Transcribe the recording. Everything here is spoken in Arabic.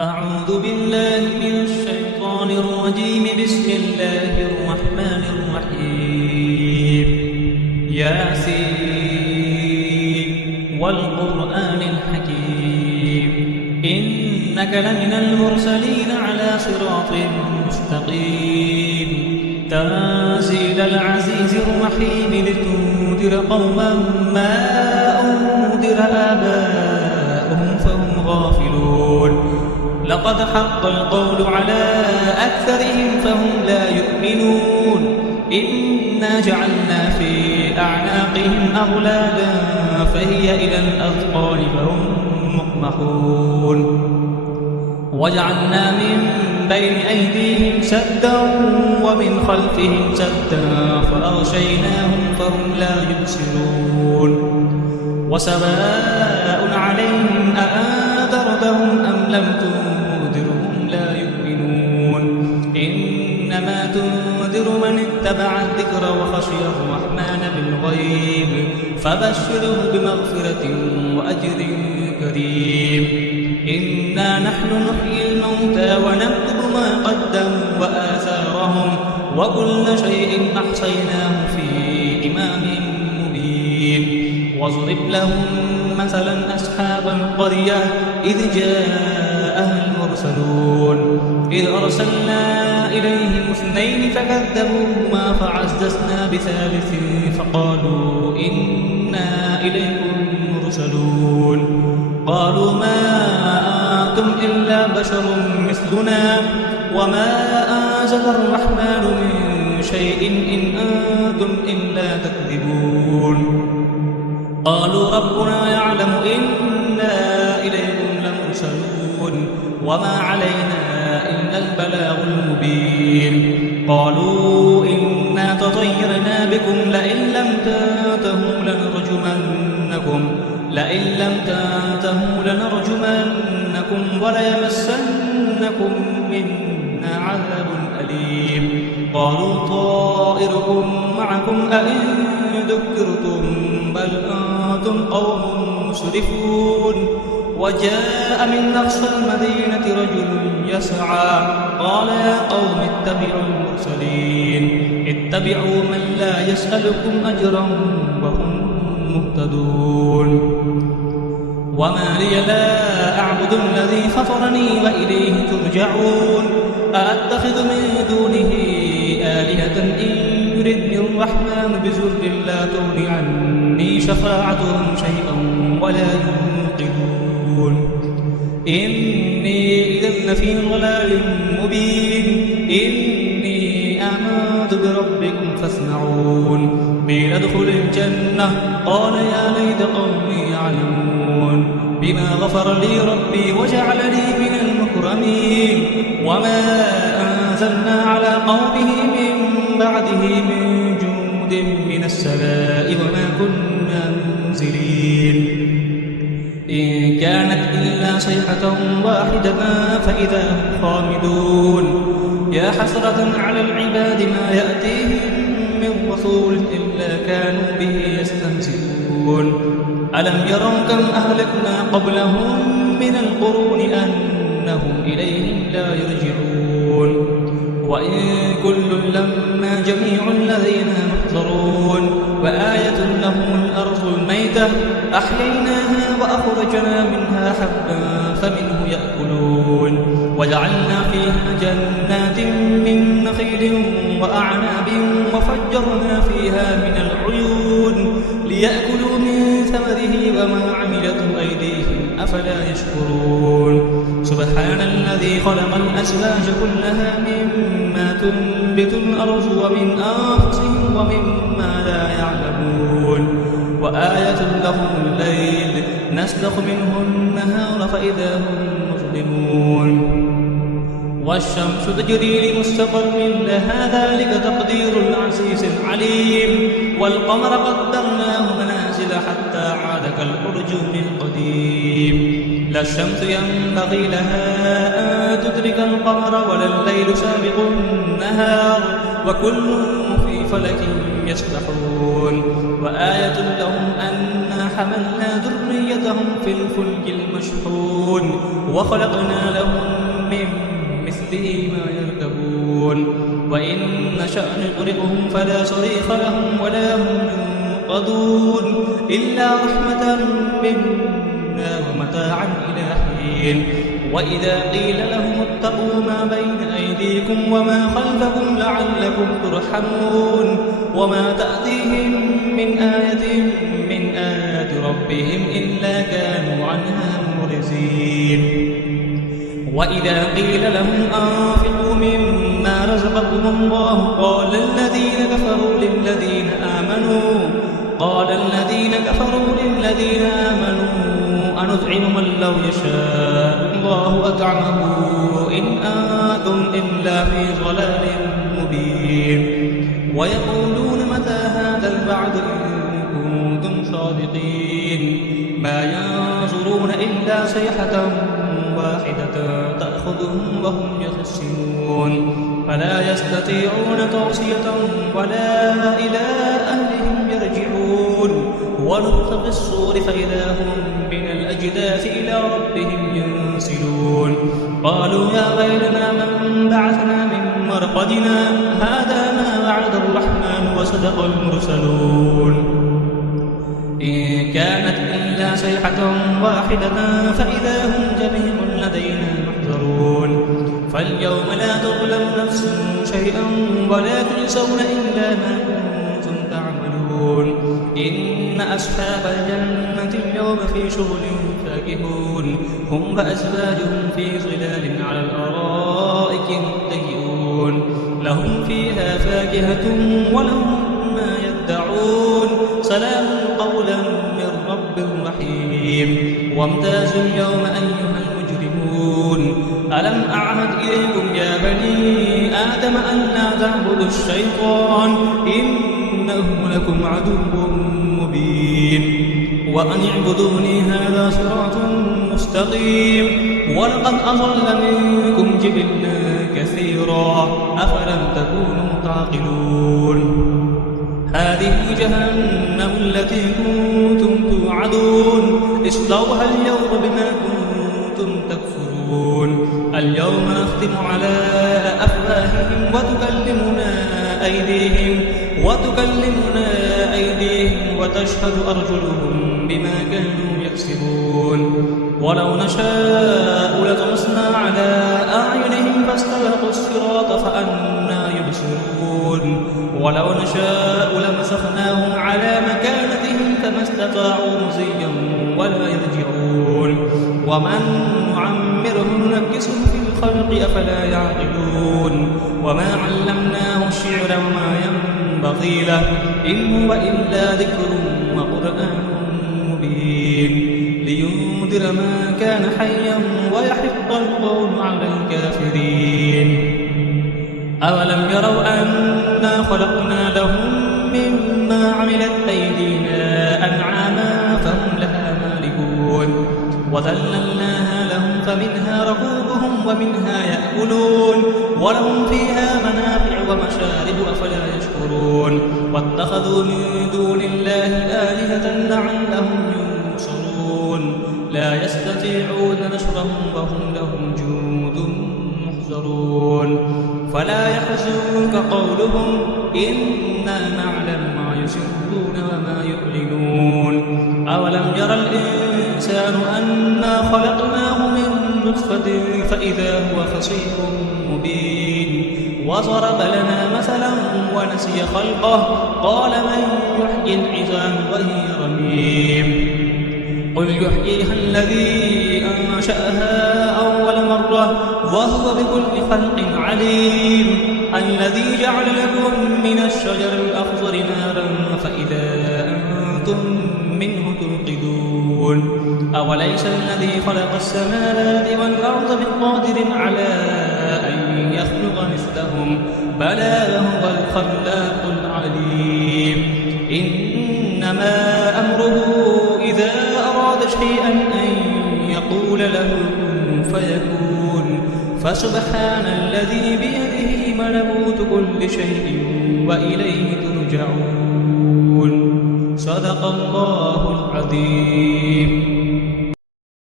أعوذ بالله من الشيطان الرجيم. بسم الله الرحمن الرحيم. ياسين والقرآن الحكيم إنك لمن المرسلين على صراط مستقيم. تنزيل العزيز الرحيم لتنذر قوما ما أنذر آباؤهم فهم غافلون. لقد حق القول على أكثرهم فهم لا يؤمنون. إنا جعلنا في أعناقهم أغلالا فهي إلى الأذقان فهم مقمحون. وجعلنا من بين أيديهم سدا ومن خلفهم سدا فأغشيناهم فهم لا يبصرون. وسواء عليهم أأنذرتهم أم لم تنذرهم لا يؤمنون. إنما تنذر من اتبع الذكر وخشي الرحمن بالغيب فبشره بمغفرة وأجر كريم. إنا نحن نحيي الموتى ونكتب ما قدموا وآثارهم وكل شيء أحصيناه في إمام مبين. واضرب لهم مثلا أصحاب القرية إذ جاءها المرسلون إذ أرسلنا إليهم اثنين فكذبوهما فعززنا بثالث فقالوا إنا إليكم مرسلون. قالوا ما أنتم إلا بشر مثلنا وما أنزل الرحمن من شيء إن أنتم إلا تكذبون. قالوا ربنا يعلم إنا إليكم لمرسلون وما علينا إلا البلاغ المبين. قالوا إنا تطيرنا بكم لئن لم تنتهوا لنرجمنكم وليمسنكم منا عذاب أليم. قالوا طائركم معكم أئن ذكرتم بل أنتم قوم مسرفون. وجاء من أقصى المدينة رجل يسعى قال يا قوم اتبعوا المرسلين اتبعوا من لا يسألكم أجرا وهم مهتدون. وما لي لا أعبد الذي فطرني وإليه ترجعون. أأتخذ من دونه آلهة إن يردني الرحمن بضر لا تغن عني شفاعتهم شيئا ولا ينقذون. إني إذا لفي ضلال مبين. إني آمنت بربكم فاسمعون. قيل ادخل الجنة قال يا ليت قومي يعلمون بما غفر لي ربي وجعلني من المكرمين. وما أنزلنا على قومه من بعده من جند من السماء وما كنا منزلين. إن كانت إلا صيحة واحدة فإذا هم خامدون. يا حسرة على العباد ما يأتيهم من رسول إلا كانوا به يستهزئون. ألم يروا كم أهلكنا قبلهم من القرون أنهم إليهم لا يرجعون. وإن كل لما جميع لدينا محضرون. وآية لهم الأرض الميتة أحييناها وأخرجنا منها حبا فمنه يأكلون. وجعلنا فيها جنات من نخيل وأعناب وفجرنا فيها من العيون ليأكلوا من ثمره وما عملته أيديهم أفلا يشكرون. سبحان الذي خلق الأزواج كلها مما تنبت الأرض ومن أنفسهم ومما لا يعلمون. وآية لهم الليل نسلخ منه النهار فإذا هم مظلمون. والشمس تجري لمستقر لها ذلك تقدير العزيز العليم. والقمر قدرناه منازل حتى عاد كالأرجون القديم. لا الشمس ينبغي لها أن تدرك القمر ولا الليل سابق النهار وكل في فلك يسبحون. وآية لهم أنا حملنا ذريتهم في الفلك المشحون وخلقنا لهم به ما يركبون وإن نشأ نغرقهم فلا صريخ لهم ولا هم ينقذون إلا رحمة منا ومتاعا إلى حين وإذا قيل لهم اتقوا ما بين أيديكم وما خلفكم لعلكم ترحمون وما تأتيهم من آية من آيات ربهم إلا كانوا عنها معرضين وإذا قيل لهم أنفقوا مما رزقكم الله قال الذين كفروا للذين آمنوا أنطعم من لو يشاء الله أطعمه إن أنتم إلا في ضلال مبين ويقولون متى هذا الوعد إن كنتم صادقين ما ينظرون إلا صيحة واحدة تأخذهم وهم يخصمون فلا يستطيعون توصية ولا إلى أهلهم يرجعون ونفخ في الصور فإذا هم من الأجداث إلى ربهم ينسلون قالوا يا ويلنا من بعثنا من مرقدنا هذا ما وعد الرحمن وصدق المرسلون إن كانت إلا صيحة واحدة فإذا هم جميع لدينا محضرون فاليوم لا تظلم نفس شيئا ولا تجزون إلا ما كنتم تعملون إن أصحاب الجنة اليوم في شغل فاكهون هم وأزواجهم في ظلال على الأرائك متكئون لهم فيها فاكهة ولهم ما يدعون سلام قولا من رب رحيم وامتازوا اليوم أيها المجرمون ألم أعهد إليكم يا بني آدم أن لا تعبدوا الشيطان إنه لكم عدو مبين وأن اعبدوني هذا صراط مستقيم ولقد أضل منكم جبلا كثيرا أفلم تكونوا تعقلون هذه جهنم التي كنتم توعدون اصلوها اليوم بما كنتم تكفرون اليوم نختم على أفواههم وتكلمنا أيديهم وتشهد أرجلهم بما كانوا يكسبون ولو نشاء لطمسنا على أعينهم فاستبقوا الصراط فأنى يبصرون ولو نشاء لمسخناهم على مكانتهم فما استطاعوا مزيا ولا يرجعون ومن نعمره ننكسه في الخلق أفلا يعقلون وما علمناه الشعر وما ينبغي له إن هو إلا ذكر وقرآن مبين لينذر ما كان حيا ويحق القول على الكافرين أولم يروا أنا خلقنا لهم مما عملت أيدينا أنعاما فهم لها مالكون وذللناها لهم فمنها ركوبهم ومنها يأكلون ولهم فيها منافع ومشارب أفلا يشكرون واتخذوا من دون الله آلهة لعلهم ينصرون لا يستطيعون نصرهم وهم لهم جند محضرون فلا يحزنك قولهم إنا نعلم ما يسرون وما يعلنون أولم يرى الإنسان أنا خلقناه من نطفة فإذا هو خصيم مبين وضرب لنا مثلا ونسي خلقه قال من يحيي العظام وهي رميم قل يحييها الذي أنشأها أول مرة وهو بكل خلق عليم الذي جعل لكم من الشجر الأخضر نارا فإذا أنتم منه توقدون أوليس الذي خلق السماوات والأرض بقادر على أن يخلق مثلهم بلى هو الخلاق العليم إنما أمره إذا أراد شيئا أن يقول له كن فيكون فسبحان الذي بيده ملكوت كل شيء وإليه ترجعون صدق الله العظيم.